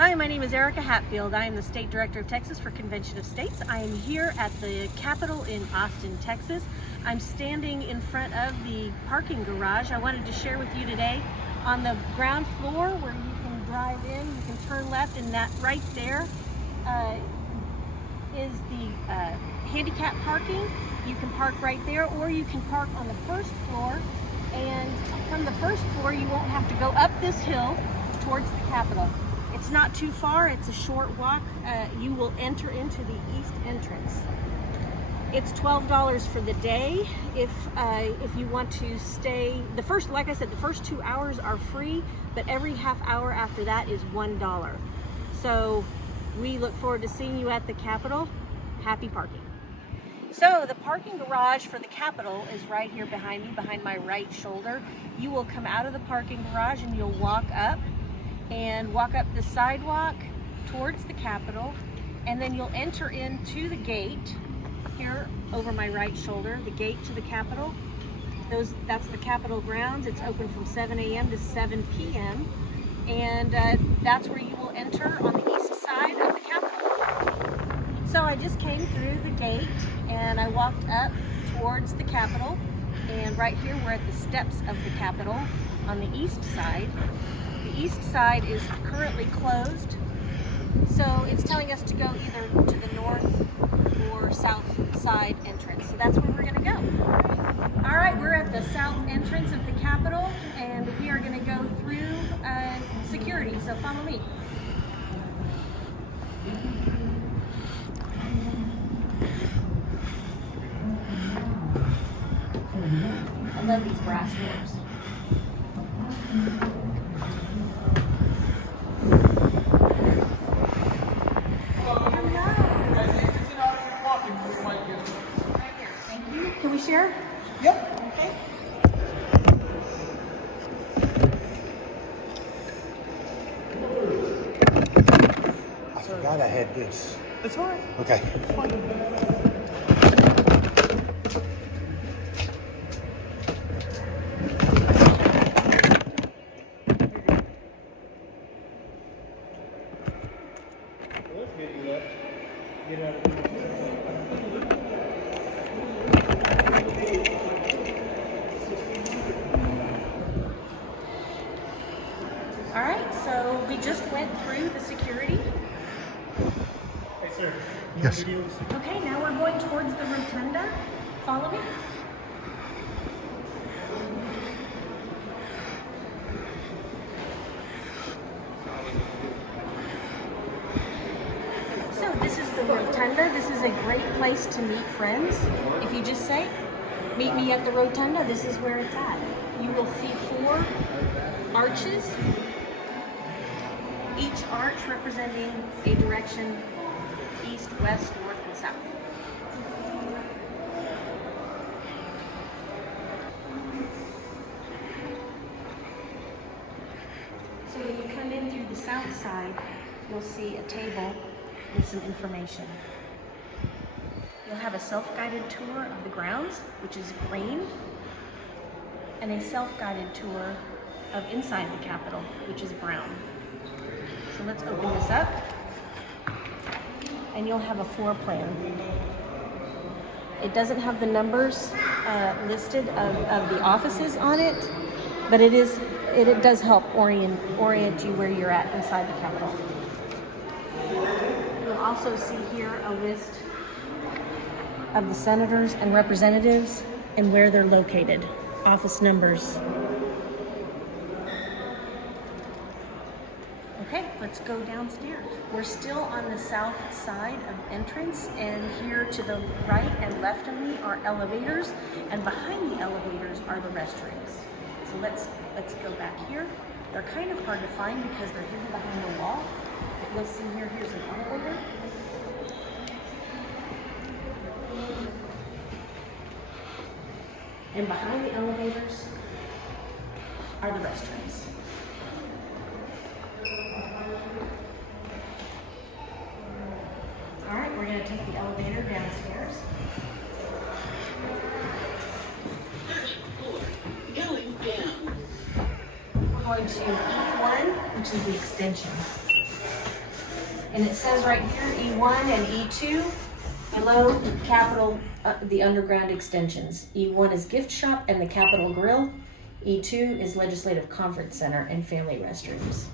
Hi, my name is Erica Hatfield. I am the State Director of Texas for Convention of States. I am here at the Capitol in Austin, Texas. I'm standing in front of the parking garage. I wanted to share with you today on the ground floor where you can drive in, you can turn left, and that right there is the handicap parking. You can park right there, or you can park on the first floor. And from the first floor, you won't have to go up this hill towards the Capitol. It's not too far, it's a short walk. You will enter into the east entrance. It's $12 for the day. If you want to stay, like I said, the first 2 hours are free, but every half hour after that is $1. So we look forward to seeing you at the Capitol. Happy parking. So the parking garage for the Capitol is right here behind me, behind my right shoulder. You will come out of the parking garage and you'll walk up the sidewalk towards the Capitol, and then you'll enter into the gate here over my right shoulder, the gate to the Capitol. That's the Capitol grounds. It's open from 7 a.m. to 7 p.m. and that's where you will enter on the east side of the Capitol. So I just came through the gate and I walked up towards the Capitol, and right here we're at the steps of the Capitol on the east side. The east side is currently closed, so it's telling us to go either to the north or south side entrance. So that's where we're going to go. All right, we're at the south entrance of the Capitol, and we are going to go through security, so follow me. I love these brass doors. Can we share? Yep. Okay. I forgot I had this. It's all right. Okay. It's fine. Let's get you left. Get out of here. All right, so we just went through the security. Hey, sir. Yes. Okay, now we're going towards the rotunda. Follow me. So this is the rotunda. This is a great place to meet friends. If you just say, meet me at the rotunda, this is where it's at. You will see 4 arches, each arch representing a direction: east, west, north, and south. So when you come in through the south side, you'll see a table with some information. You'll have a self-guided tour of the grounds, which is green, and a self-guided tour of inside the Capitol, which is brown. So let's open this up, and you'll have a floor plan. It doesn't have the numbers listed of the offices on it, but it does help orient you where you're at inside the Capitol. You'll also see here a list of the senators and representatives and where they're located, office numbers. Okay, let's go downstairs. We're still on the south side of entrance, and here to the right and left of me are elevators, and behind the elevators are the restrooms. So let's go back here. They're kind of hard to find because they're hidden behind the wall. But you'll see here's an elevator. And behind the elevators are the restrooms. All right, we're going to take the elevator downstairs. Going down. We're going to E1, which is the extension. And it says right here, E1 and E2, below Capitol, the underground extensions. E1 is gift shop and the Capitol Grill. E2 is legislative conference center and family restrooms.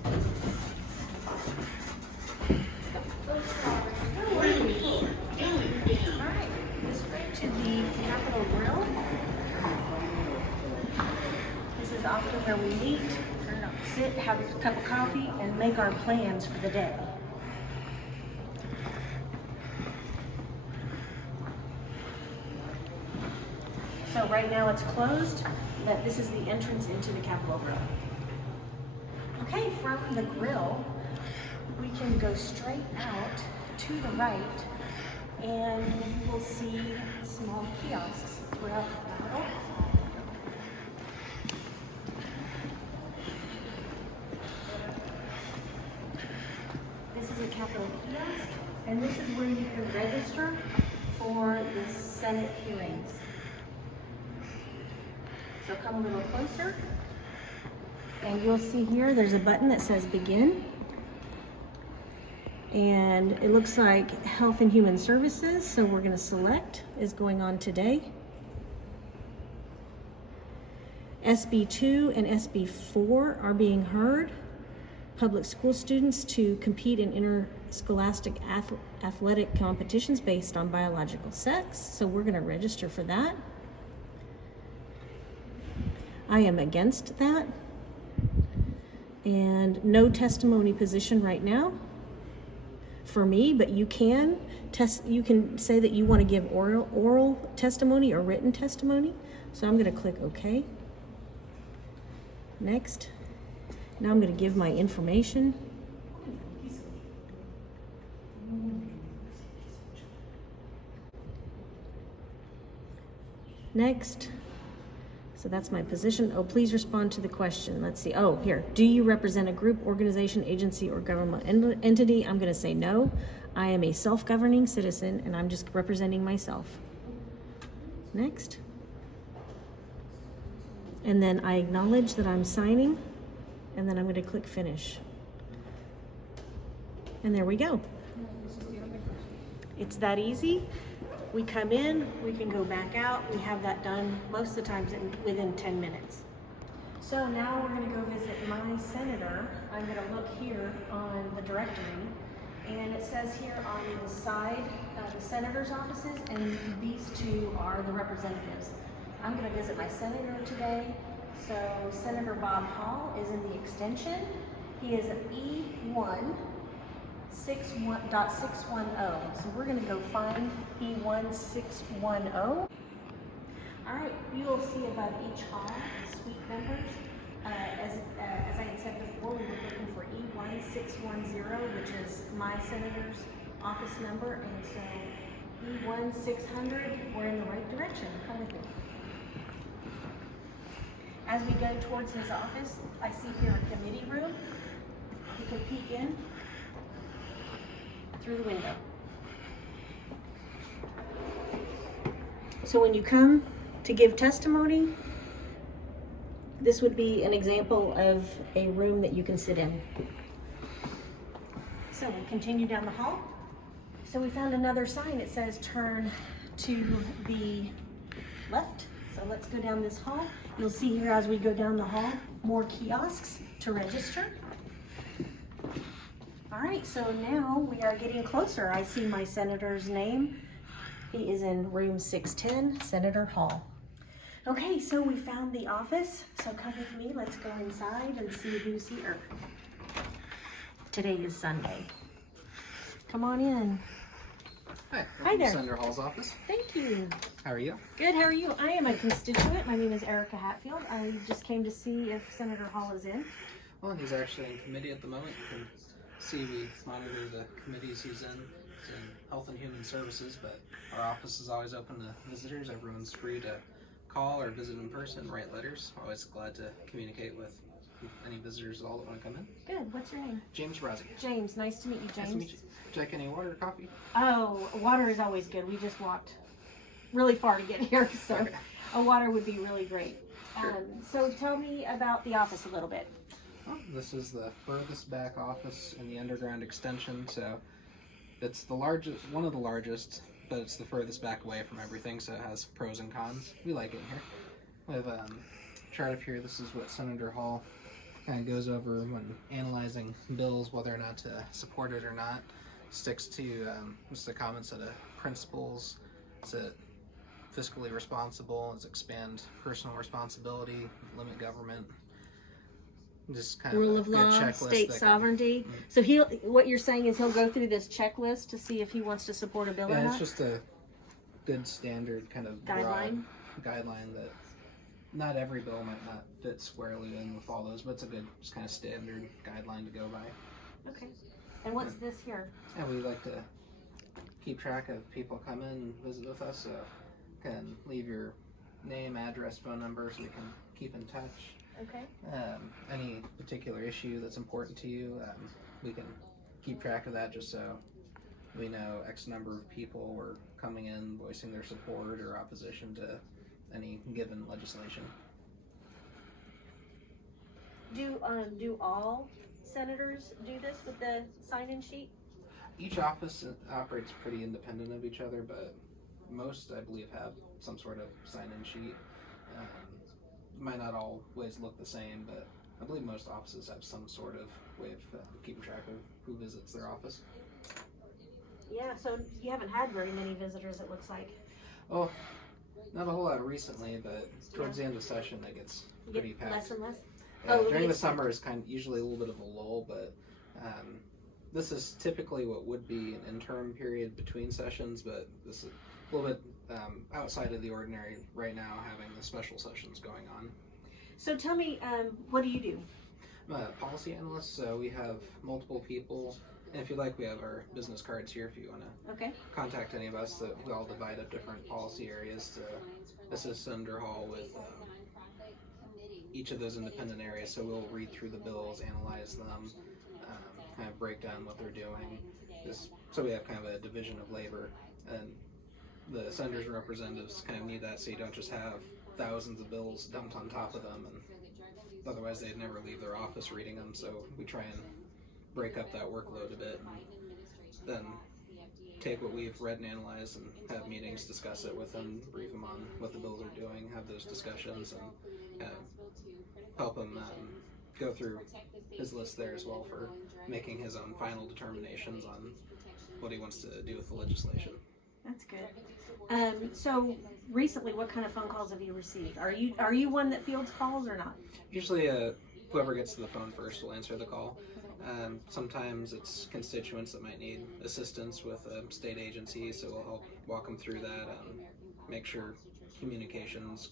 Alright, this way to the Capitol Grill. This is often where we meet, sit, have a cup of coffee, and make our plans for the day. So right now it's closed, but this is the entrance into the Capitol Grill. Okay, from the grill, we can go straight out to the right, and you will see small kiosks throughout the Capitol. This is a Capitol kiosk, and this is where you can register for the Senate hearings. So come a little closer, and you'll see here there's a button that says begin, and it looks like Health and Human Services, so we're going to select is going on today. SB2 and SB4 are being heard. Public school students to compete in interscholastic athletic competitions based on biological sex, so we're going to register for that. I am against that, and no testimony position right now for me, but you can say that you want to give oral testimony or written testimony. So I'm going to click OK. Next. Now I'm going to give my information. Next. So that's my position. Oh, please respond to the question. Let's see. Oh, here. Do you represent a group, organization, agency, or government entity? I'm going to say no. I am a self-governing citizen, and I'm just representing myself. Next. And then I acknowledge that I'm signing, and then I'm going to click finish. And there we go. It's that easy. We come in, we can go back out. We have that done most of the times within 10 minutes. So now we're going to go visit my senator. I'm going to look here on the directory, and it says here on the side the senator's offices, and these two are the representatives. I'm going to visit my senator today. So Senator Bob Hall is in the extension. He is at E1. 6.610. So we're going to go find E1610. All right, you will see above each hall the suite numbers. As I had said before, we were looking for E1610, which is my senator's office number, and so E1600, we're in the right direction. Come with me. As we go towards his office, I see here a committee room. You can peek in through the window. So when you come to give testimony, this would be an example of a room that you can sit in. So we'll continue down the hall. So we found another sign. It says turn to the left. So let's go down this hall. You'll see here as we go down the hall, more kiosks to register. All right, so now we are getting closer. I see my senator's name. He is in room 610, Senator Hall. Okay, so we found the office. So come with me, let's go inside and see who's here. Today is Sunday. Come on in. Hi, Hi there. Senator Hall's office. Thank you. How are you? Good, how are you? I am a constituent. My name is Erica Hatfield. I just came to see if Senator Hall is in. Well, he's actually in committee at the moment. You can see we monitor the committees he's in. He's in Health and Human Services, but our office is always open to visitors. Everyone's free to call or visit in person, write letters. Always glad to communicate with any visitors at all that want to come in. Good, what's your name? James Rossi. James, nice to meet you, James. Nice to meet you. Would you like any water or coffee? Oh, water is always good. We just walked really far to get here, so Okay. a water would be really great. Sure. So tell me about the office a little bit. Oh, this is the furthest back office in the underground extension, so it's the largest, one of the largest, but it's the furthest back away from everything, so it has pros and cons. We like it here. We have a chart up here. This is what Senator Hall kind of goes over when analyzing bills, whether or not to support it or not. Sticks to just the common set of principles. Is it fiscally responsible? Is expand personal responsibility, limit government? Just kind Rule of of a good law, checklist state that sovereignty. So what you're saying is he'll go through this checklist to see if he wants to support a bill or yeah, not? it's just a good standard kind of Guideline? broad guideline that not every bill might not fit squarely in with all those, but it's a good, just kind of standard guideline to go by. Okay. And what's this here? And we like to keep track of people come in and visit with us, so can leave your name, address, phone number, so we can keep in touch. Okay. Any particular issue that's important to you, we can keep track of that just so we know X number of people were coming in voicing their support or opposition to any given legislation. Do all senators do this with the sign-in sheet? Each office operates pretty independent of each other, but most, I believe, have some sort of sign-in sheet. Might not always look the same, but I believe most offices have some sort of way of keeping track of who visits their office. Yeah, so you haven't had very many visitors, it looks like. Oh, not a whole lot recently, but towards the end of session it gets You pretty get packed. less and less? During the it's summer is kind of usually a little bit of a lull, but this is typically what would be an interim period between sessions, but this is a little bit outside of the ordinary right now, having the special sessions going on. So tell me, what do you do? I'm a policy analyst, so we have multiple people, and if you like, we have our business cards here if you want to Okay. contact any of us. That we all divide up different policy areas to assist Senator Hall with each of those independent areas. So we'll read through the bills, analyze them, kind of break down what they're doing. So we have kind of a division of labor, and the senators and representatives kind of need that, so you don't just have thousands of bills dumped on top of them, and otherwise they'd never leave their office reading them. So we try and break up that workload a bit, and then take what we've read and analyzed and have meetings, discuss it with them, brief them on what the bills are doing, have those discussions, and help him go through his list there as well for making his own final determinations on what he wants to do with the legislation. That's good. So recently, what kind of phone calls have you received? Are you one that fields calls or not? Usually whoever gets to the phone first will answer the call. Sometimes it's constituents that might need assistance with a state agency, so we'll help walk them through that, make sure communications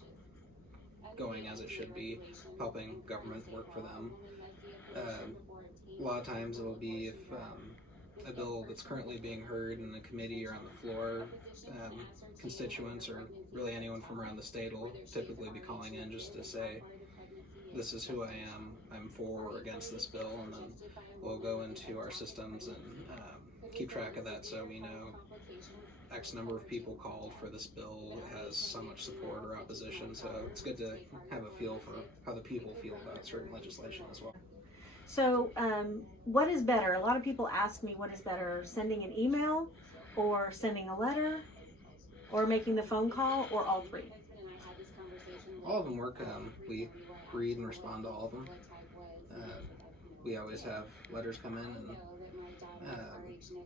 going as it should be, helping government work for them. A lot of times it will be if a bill that's currently being heard in the committee or on the floor, constituents or really anyone from around the state will typically be calling in just to say, this is who I am, I'm for or against this bill, and then we'll go into our systems and keep track of that, so we know X number of people called for this bill, has so much support or opposition. So it's good to have a feel for how the people feel about certain legislation as well. So what is better? A lot of people ask me what is better, sending an email or sending a letter or making the phone call, or all three? All of them work. We read and respond to all of them. We always have letters come in and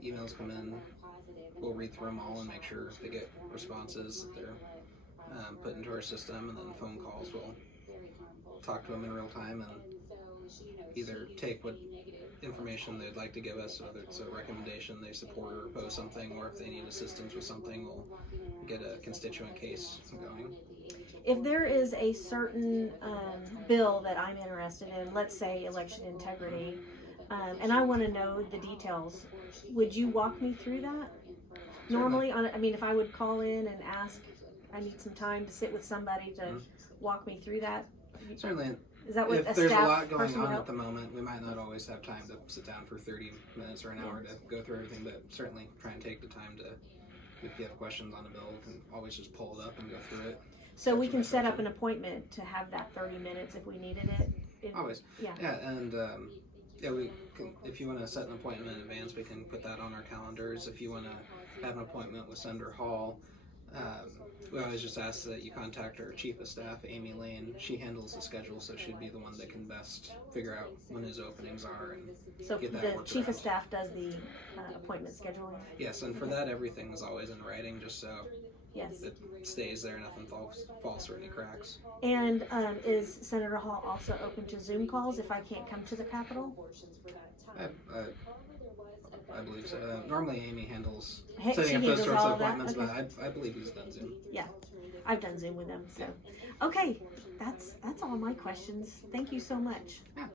emails come in. We'll read through them all and make sure they get responses that they're put into our system, and then phone calls, we'll talk to them in real time and either take what information they'd like to give us, whether it's a recommendation they support or oppose something, or if they need assistance with something, we'll get a constituent case going. If there is a certain bill that I'm interested in, let's say election integrity, and I want to know the details, would you walk me through that? Normally, if I would call in and ask, I need some time to sit with somebody to walk me through that. Certainly. Is that what if a there's a staff lot going person would on help? at the moment, we might not always have time to sit down for 30 minutes or an hour to go through everything, but certainly try and take the time to, if you have questions on a bill, you can always just pull it up and go through it. So we can set up an appointment to have that 30 minutes if we needed it? Always. Yeah. Yeah, and yeah, we can, if you want to set an appointment in advance, we can put that on our calendars. If you want to have an appointment with Senator Hall, we always just ask that you contact our chief of staff, Amy Lane. She handles the schedule, so she'd be the one that can best figure out when his openings are and So get that the worked chief of around. staff does the appointment scheduling? Yes, and for that, everything is always in writing, just so Yes. it stays there, nothing falls through any cracks. And is Senator Hall also open to Zoom calls if I can't come to the Capitol? I believe so. Normally, Amy handles She setting up those handles sorts all of of that? appointments, Okay. but I believe he's done Zoom. Yeah, I've done Zoom with them. So, okay, that's all my questions. Thank you so much. Yeah,